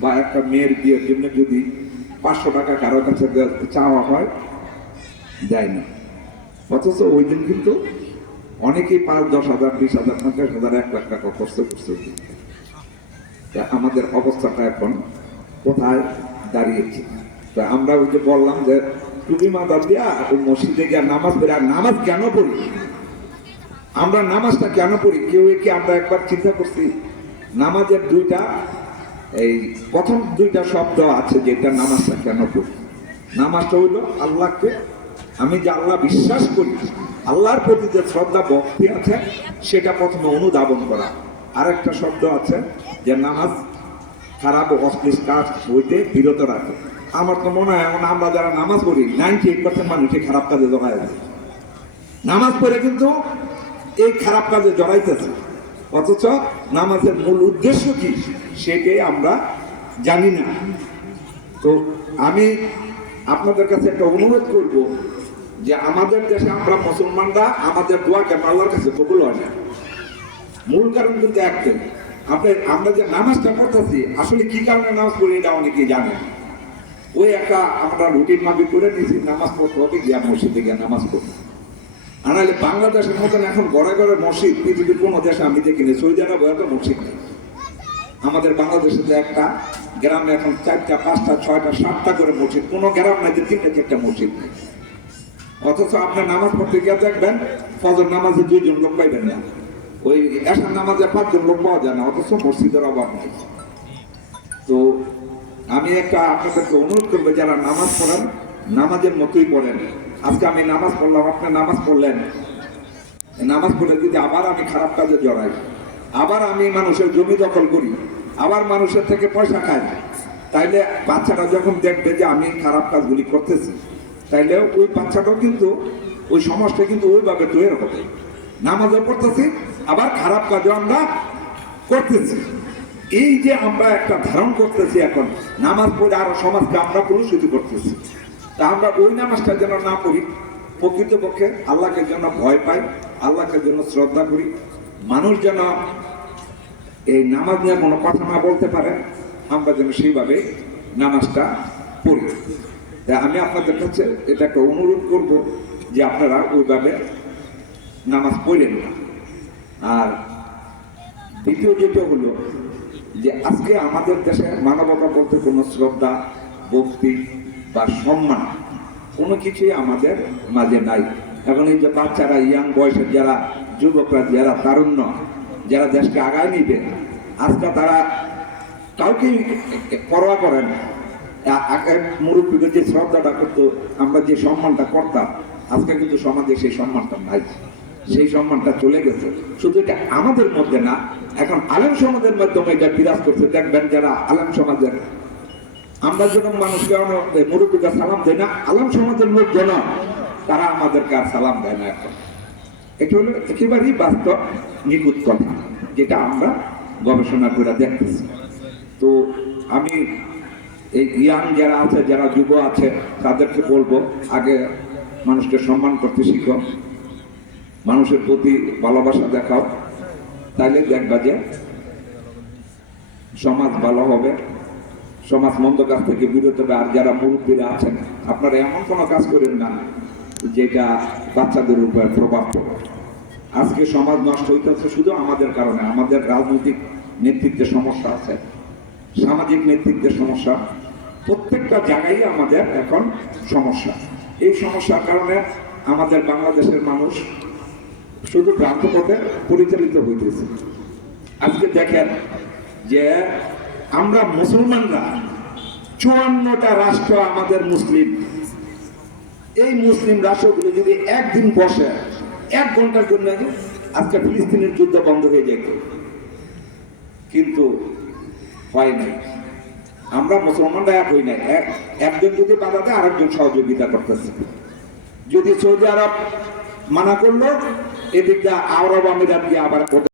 বা একটা মেয়ের বিয়ের জন্য যদি 500 টাকা কারো কাছে চাওয়া হয়, দেয় না। অথচ ওই দিন কিন্তু অনেকেই 5-10,000, 20,000, 50,000, 1 লাখ টাকা খরচ করছে। আমাদের অবস্থাটা এখন কোথায় দাঁড়িয়েছে? তা আমরা ওই যে বললাম যে টুপি মাথা দিয়া ওই মসজিদে গিয়ে নামাজ পড়ি। আর নামাজ কেন পড়ি? আমরা নামাজটা কেন পড়ি? কেউ কি আমরা একবার চিন্তা করছি? নামাজের এই প্রথম 2টা শব্দ আছে যেটা নামাজটা কেন পড়ি। নামাজটা হইল আল্লাহকে, আমি যে আল্লাহ বিশ্বাস করি, আল্লাহর প্রতি যে শ্রদ্ধা ভক্তি আছে সেটা প্রথমে অনুধাবন করা। আরেকটা শব্দ আছে যে নামাজ খারাপ ও অশ্লীল কাজ হইতে বিরত রাখে। আমার তো মনে হয় এখন আমরা যারা নামাজ পড়ি 98% মানুষই খারাপ কাজে জড়ায় আছে। নামাজ পড়ে কিন্তু এই খারাপ কাজে জড়াইতেছে, অথচ নামাজের মূল উদ্দেশ্য কি সেটাই আমরা জানি না। তো আমি আপনাদের কাছে একটা অনুরোধ করব যে আমাদের দেশে আমরা মুসলমানরা আমাদের দোয়া কেন আল্লাহর কাছে কবুল হয় না। মূল কারণ কিন্তু একটাই, আমরা যে নামাজটা পড়তেছি আসলে কি কারণে নামাজ পড়ি এটা অনেকেই জানে। ওই একটা আমরা রুটিন মাফিক করে নিয়েছি, নামাজ পড়তে হবে, গিয়া মসজিদে গিয়ে নামাজ পড়বো। আর নাহলে বাংলাদেশের মতন এখন ঘরে ঘরে মসজিদ পৃথিবীর কোনো দেশে আমি দেখিনি। সৌদি আরবে হয়তো মসজিদ নেই। আমাদের বাংলাদেশে যে একটা গ্রামে এখন 4টা, 5টা, 6টা, 7টা করে মসজিদ, কোনো গ্রাম নাই যে 3টা, 4টা মসজিদ নেই। অথচ আপনার নামাজ পড়তে গিয়ে দেখবেন ফজর নামাজে 2 জন লোক পাইবেন না, ওই এশার নামাজে 5 জন লোক পাওয়া যায় না, অথচ মসজিদের অভাব নেই। তো আমি একটা আপনাদেরকে অনুরোধ করবো, যারা নামাজ পড়েন নামাজের মতোই পড়েন। আজকে আমি নামাজ পড়লাম, আপনি নামাজ পড়লেন, নামাজ পড়ে যদি আবার আমি খারাপ কাজে জড়াই, আবার আমি মানুষের জমি দখল করি, আবার মানুষের থেকে পয়সা খাই, তাইলে বাচ্চাটা যখন দেখবে যে আমি খারাপ কাজগুলি করতেছি, তাইলে ওই বাচ্চাটাও কিন্তু ওই সমাজটা কিন্তু ওইভাবে তৈরি হবে। নামাজও পড়তেছি, আবার খারাপ কাজও আমরা করতেছি। এই যে আমরা একটা ধারণ করতেছি, এখন নামাজ পড়ে আরো সমাজকে আমরা কলুষিত করতেছি। তা আমরা ওই নামাজটা যেন না পড়ি, প্রকৃতপক্ষে আল্লাহকে যেন ভয় পাই, আল্লাহকে যেন শ্রদ্ধা করি, মানুষ যেন এই নামাজ নিয়ে কোনো কথা না বলতে পারে, আমরা যেন সেইভাবে নামাজটা পড়ি। তাই আমি আপনাদের কাছে এটা একটা অনুরোধ করব যে আপনারা ওইভাবে নামাজ পড়েন না। আর দ্বিতীয় যেটা হলো যে আজকে আমাদের দেশে মানবতা বলতে কোনো শ্রদ্ধা, ভক্তি বা সম্মান কোনো কিছুই আমাদের মাঝে নাই। এখন এই যে বাচ্চারা, ইয়াং বয়সের যারা যুবকরা, যারা তারুণ্য, যারা দেশকে আগায় নিবে, আজকে তারা কাউকেই পরোয়া করেন না। মুরব্বীকে যে শ্রদ্ধাটা করতো, আমরা যে সম্মানটা করতাম, আজকে কিন্তু সমাজে সেই সম্মানটা নাই, সেই সম্মানটা চলে গেছে। শুধু এটা আমাদের মধ্যে না, এখন আলেম সমাজের মাধ্যমে এটা বিরাজ করছে। দেখবেন যারা আলেম সমাজের, আমরা যখন মানুষকে মুরব্বীকে সালাম দেয় না, আলেম সমাজের লোক যেন তারা আমাদেরকে আর সালাম দেয় না। এখন এটা হলো একেবারেই বাস্তব নিখুঁত কথা, যেটা আমরা গবেষণা করে দেখতেছি। তো আমি এই ইয়াং যারা আছে, যারা যুব আছে, তাদেরকে বলবো আগে মানুষকে সম্মান করতে শিখো, মানুষের প্রতি ভালোবাসা দেখাও, তাইলে দেখবা যে সমাজ ভালো হবে, সমাজ মন্দ কাজ থেকে বিরত হবে। আর যারা মুরব্বীরা আছেন, আপনারা এমন কোনো কাজ করেন না যেটা বাচ্চাদের উপর প্রভাব পড়ে। আজকে সমাজ নষ্ট হইতেছে শুধু আমাদের কারণে। আমাদের রাজনৈতিক নেতৃত্বের সমস্যা আছে, সামাজিক নেতৃত্বের সমস্যা, প্রত্যেকটা জায়গায় আমাদের এখন সমস্যা। এই সমস্যার কারণে আমাদের বাংলাদেশের মানুষ শুধু ভ্রান্ত পথে পরিচালিত হইতেছে। আজকে দেখেন যে আমরা মুসলমানরা 54টা রাষ্ট্র আমাদের মুসলিম, এই মুসলিম রাষ্ট্রগুলো যদি একদিন বসে 1 ঘন্টার জন্য, আজকে ফিলিস্তিনের যুদ্ধ বন্ধ হয়ে যেত, কিন্তু হয় নাই। আমরা মুসলমানরা এক হই নাই। একজন যদি বাধা দেয়, আরেকজন সহযোগিতা করতেছে। যদি সৌদি আরব মানা করলো, এদিকটা আরব আমিরাত গিয়ে আবার